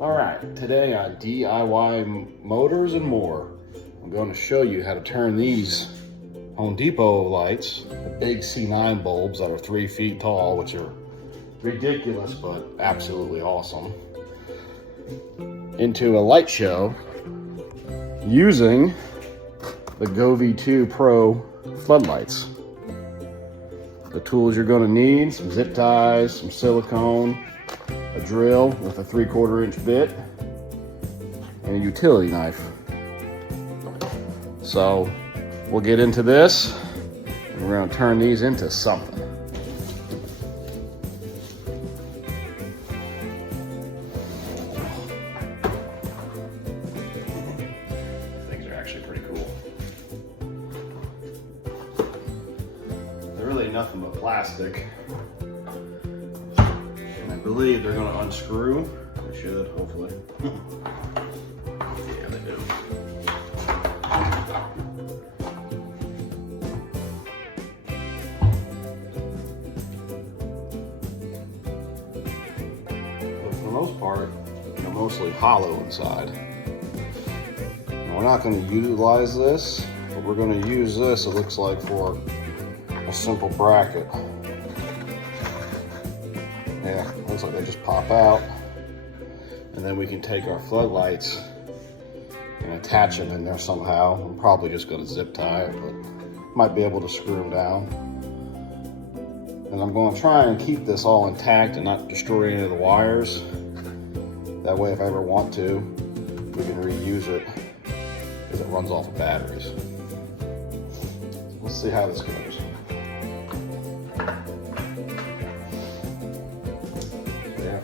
All right, today on DIY Motors and More, I'm going to show you how to turn these Home Depot lights, the big C9 bulbs that are 3 feet tall, which are ridiculous but absolutely awesome, into a light show using the Govee 2 Pro floodlights. The tools you're going to need: some zip ties, some silicone, a drill with a 3/4 inch bit, and a utility knife. So we'll get into this, and we're going to turn these into something. Things are actually pretty cool. They're really nothing but plastic. I believe they're going to unscrew. They should, hopefully. Yeah, they do. But for the most part, they're mostly hollow inside. Now, we're not going to utilize this, but we're going to use this, it looks like, for a simple bracket. Yeah, looks like they just pop out, and then we can take our floodlights and attach them in there somehow. I'm probably just going to zip tie it, but might be able to screw them down. And I'm going to try and keep this all intact and not destroy any of the wires. That way, if I ever want to, we can reuse it because it runs off of batteries. Let's see how this goes.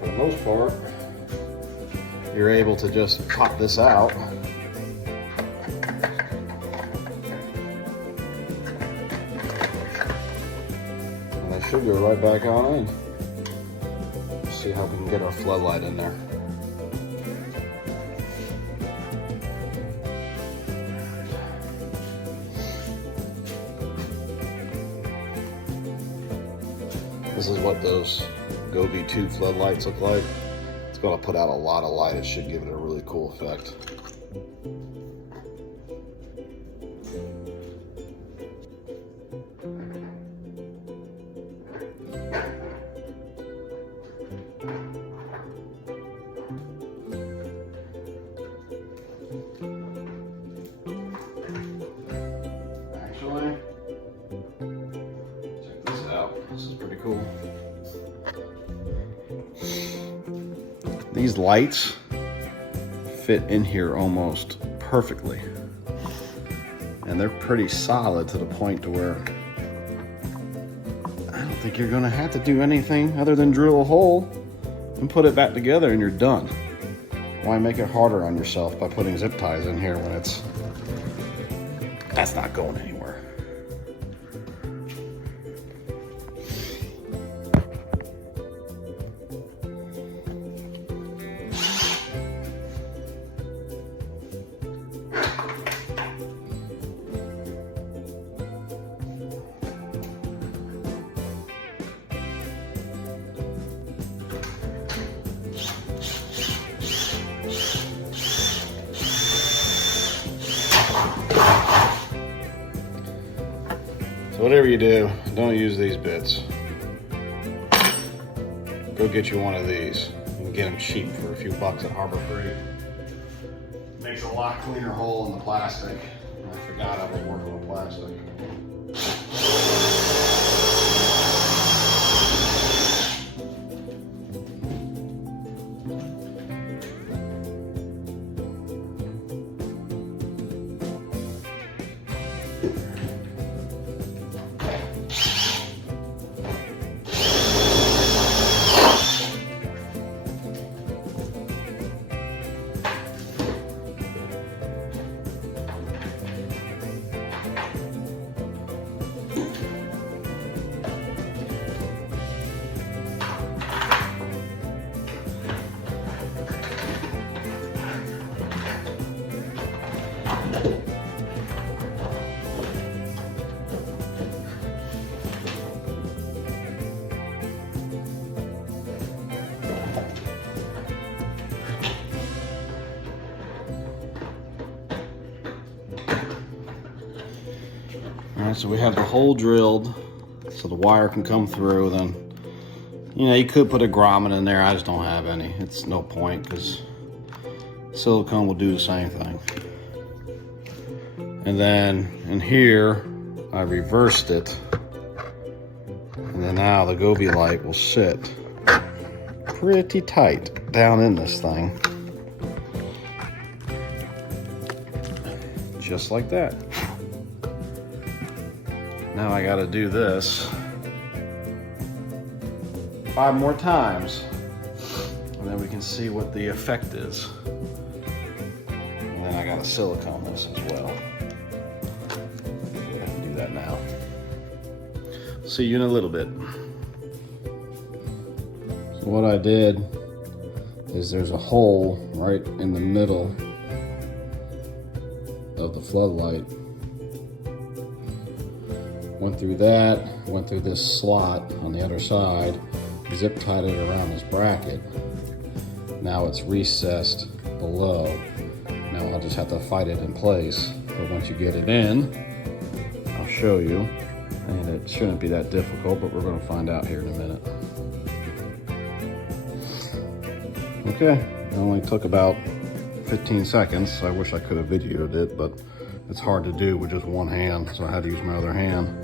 For the most part, you're able to just pop this out and they should go right back on in. Let's see how we can get our floodlight in there. This is what those Govee 2 floodlights look like. It's going to put out a lot of light. It should give it a really cool effect. Actually, check this out. This is pretty cool. These lights fit in here almost perfectly, and they're pretty solid to the point to where I don't think you're gonna have to do anything other than drill a hole and put it back together and you're done. Why make it harder on yourself by putting zip ties in here when that's not going anywhere. So whatever you do, don't use these bits. Go get you one of these. You can get them cheap for a few bucks at Harbor Freight. Makes a lot cleaner hole in the plastic. I forgot I was working with plastic. Alright, so we have the hole drilled so the wire can come through. Then, you know, you could put a grommet in there. I just don't have any. It's no point because silicone will do the same thing. And then in here, I reversed it. And then now the Govee light will sit pretty tight down in this thing. Just like that. Now I gotta do this 5 more times, and then we can see what the effect is. And then I gotta silicone this as well. Go ahead and do that now. See you in a little bit. So what I did is there's a hole right in the middle of the floodlight. Went through that, went through this slot on the other side, zip tied it around this bracket. Now it's recessed below. Now I'll just have to fight it in place. But once you get it in, I'll show you. And it shouldn't be that difficult, but we're going to find out here in a minute. Okay, it only took about 15 seconds. I wish I could have videoed it, but it's hard to do with just one hand, so I had to use my other hand.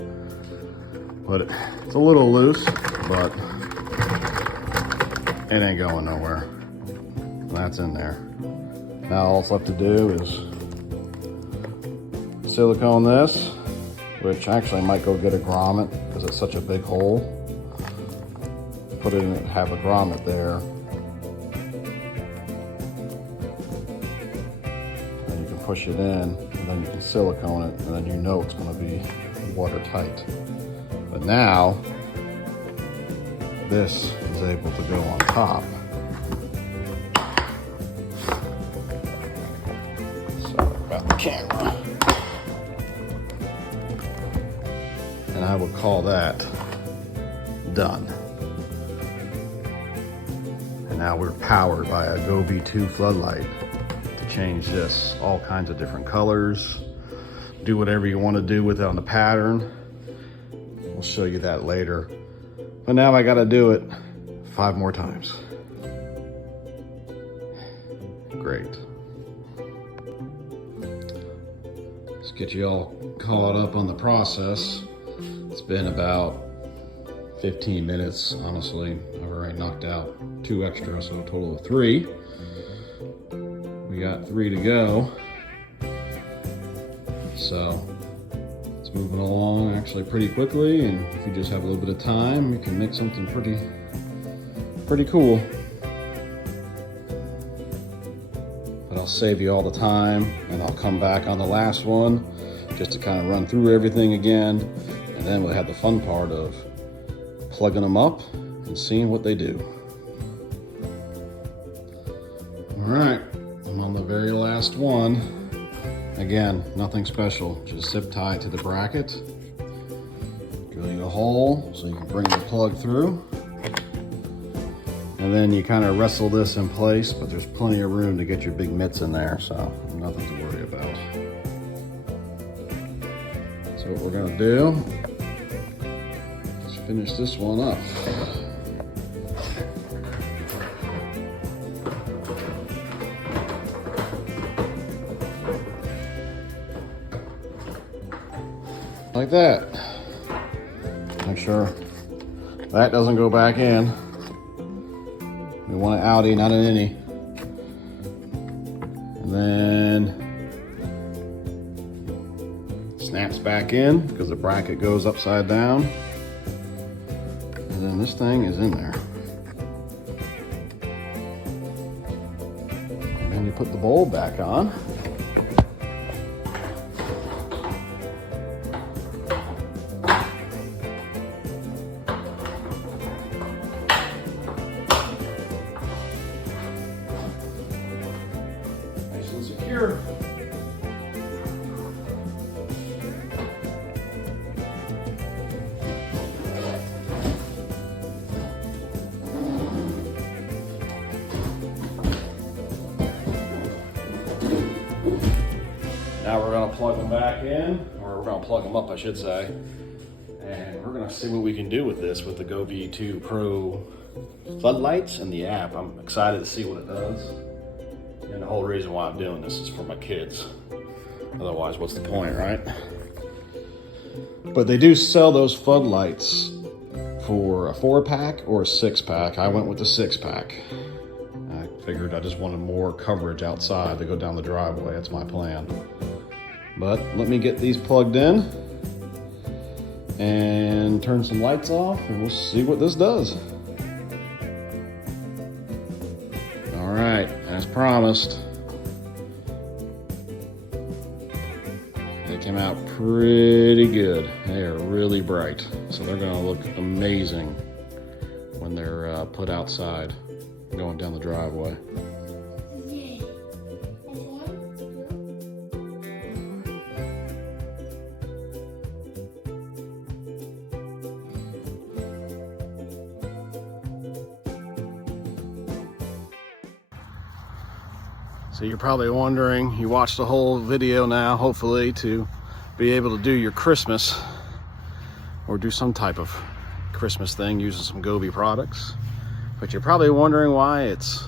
But it's a little loose, but it ain't going nowhere. That's in there. Now all it's left to do is silicone this, which actually I might go get a grommet because it's such a big hole. Put it in, have a grommet there. And you can push it in, and then you can silicone it, and then you know it's going to be watertight. But now, this is able to go on top. Sorry about the camera. And I would call that done. And now we're powered by a Govee 2 floodlight to change this. All kinds of different colors. Do whatever you want to do with it on the pattern. We'll show you that later. But now I gotta do it 5 more times. Great. Let's get you all caught up on the process. It's been about 15 minutes, honestly. I've already knocked out 2 extra, so a total of 3. We got 3 to go. So it's moving along actually pretty quickly, and if you just have a little bit of time, you can make something pretty cool. But I'll save you all the time, and I'll come back on the last one just to kind of run through everything again, and then we'll have the fun part of plugging them up and seeing what they do. All right, I'm on the very last one. Again, nothing special, just zip tie to the bracket. Drill you a hole so you can bring the plug through. And then you kind of wrestle this in place, but there's plenty of room to get your big mitts in there, so nothing to worry about. So what we're gonna do is finish this one up. Like that. Make sure that doesn't go back in. We want an outie, not an innie. And then snaps back in because the bracket goes upside down. And then this thing is in there. And then you put the bulb back on. Secure. Now we're going to plug them back in. We're we're gonna plug them up, I should say. And we're gonna see what we can do with this, with the Govee 2 Pro floodlights and the app. I'm excited to see what it does. And the whole reason why I'm doing this is for my kids. Otherwise, what's the point, right? But they do sell those floodlights for a 4-pack or a 6-pack. I went with the 6-pack. I figured I just wanted more coverage outside to go down the driveway. That's my plan. But let me get these plugged in and turn some lights off, and we'll see what this does. All right, as promised, they came out pretty good. They are really bright, so they're gonna look amazing when they're put outside going down the driveway. So you're probably wondering, you watched the whole video now, hopefully, to be able to do your Christmas or do some type of Christmas thing using some Govee products. But you're probably wondering why it's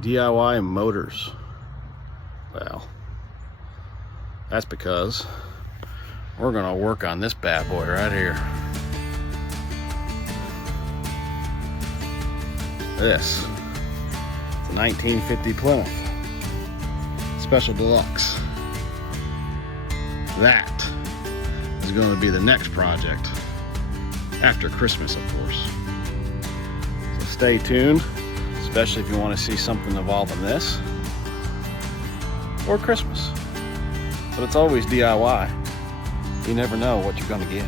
DIY motors. Well, that's because we're gonna work on this bad boy right here. This, it's a 1950 Plymouth Special Deluxe. That is going to be the next project after Christmas, of course. So stay tuned, especially if you want to see something involving this or Christmas. But it's always DIY. You never know what you're going to get.